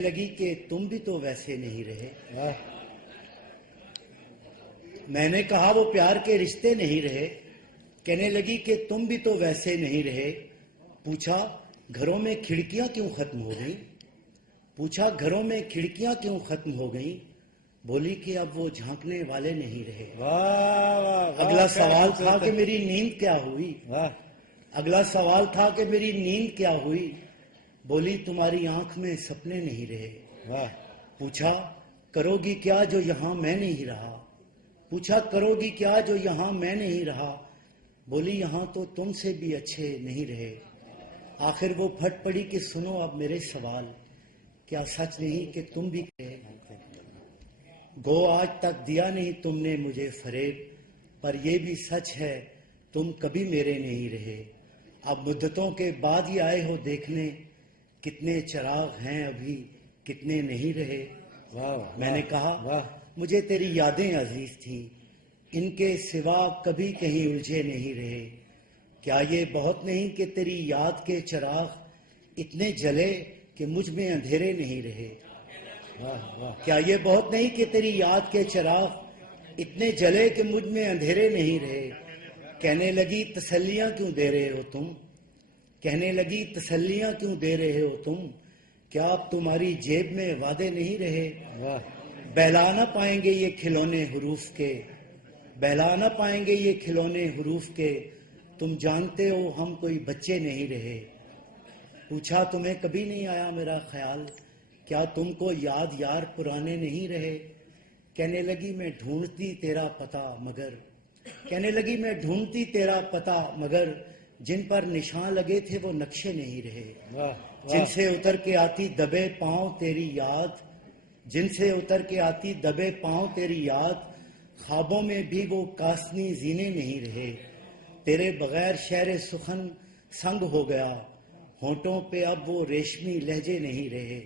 لگی کہ تم بھی تو ویسے نہیں رہے۔ میں نے کہا وہ پیار کے رشتے نہیں رہے، کہنے لگی کہ تم بھی تو ویسے نہیں رہے۔ پوچھا گھروں میں کھڑکیاں کیوں ختم ہو گئیں؟ پوچھا گھروں میں کھڑکیاں کیوں ختم ہو گئیں؟ بولی کہ اب وہ جھانکنے والے نہیں رہے۔ اگلا سوال تھا کہ میری نیند کیا ہوئی؟ اگلا سوال تھا کہ میری نیند کیا ہوئی؟ بولی تمہاری آنکھ میں سپنے نہیں رہے۔ پوچھا کرو گی کیا جو یہاں میں نہیں رہا؟ پوچھا کرو گی کیا جو یہاں میں نہیں رہا؟ بولی یہاں تو تم سے بھی اچھے نہیں رہے۔ آخر وہ پھٹ پڑی کہ سنو اب میرے سوال، کیا سچ نہیں کہ تم بھی کہے؟ گو آج تک دیا نہیں تم نے مجھے فریب، پر یہ بھی سچ ہے تم کبھی میرے نہیں رہے۔ اب مدتوں کے بعد ہی آئے ہو دیکھنے، کتنے چراغ ہیں ابھی کتنے نہیں رہے۔ میں نے کہا مجھے تیری یادیں عزیز تھیں، ان کے سوا کبھی کہیں الجھے نہیں رہے۔ کیا یہ بہت نہیں کہ تیری یاد کے چراغ اتنے جلے کہ مجھ میں اندھیرے نہیں رہے؟ کیا یہ بہت نہیں کہ تیری یاد کے چراغ اتنے جلے کہ مجھ میں اندھیرے نہیں رہے؟ کہنے لگی تسلیاں کیوں دے رہے ہو تم؟ کہنے لگی تسلیاں کیوں دے رہے ہو تم؟ کیا اب تمہاری جیب میں وعدے نہیں رہے؟ بہلا نہ پائیں گے یہ کھلونے حروف کے، بہلا نہ پائیں گے یہ کھلونے حروف کے، تم جانتے ہو ہم کوئی بچے نہیں رہے۔ پوچھا تمہیں کبھی نہیں آیا میرا خیال، کیا تم کو یاد یار پرانے نہیں رہے؟ کہنے لگی میں ڈھونڈتی تیرا پتہ مگر، کہنے لگی میں ڈھونڈتی تیرا پتہ مگر، جن پر نشان لگے تھے وہ نقشے نہیں رہے۔ جن سے اتر کے آتی دبے پاؤں تیری یاد، جن سے اتر کے آتی دبے پاؤں تیری یاد، خوابوں میں بھی وہ کاسنی زینے نہیں رہے۔ تیرے بغیر شہر سخن سنگ ہو گیا، ہونٹوں پہ اب وہ ریشمی لہجے نہیں رہے۔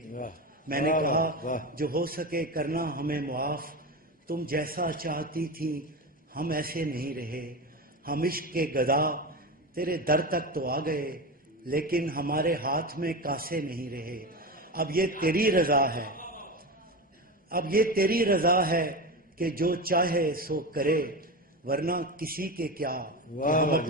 میں نے کہا جو ہو سکے کرنا ہمیں معاف، تم جیسا چاہتی تھی ہم ایسے نہیں رہے۔ ہم عشق کے گدا تیرے در تک تو آ گئے، لیکن ہمارے ہاتھ میں کاسے نہیں رہے۔ اب یہ تیری رضا ہے، اب یہ تیری رضا ہے کہ جو چاہے سو کرے، ورنہ کسی کے کیا۔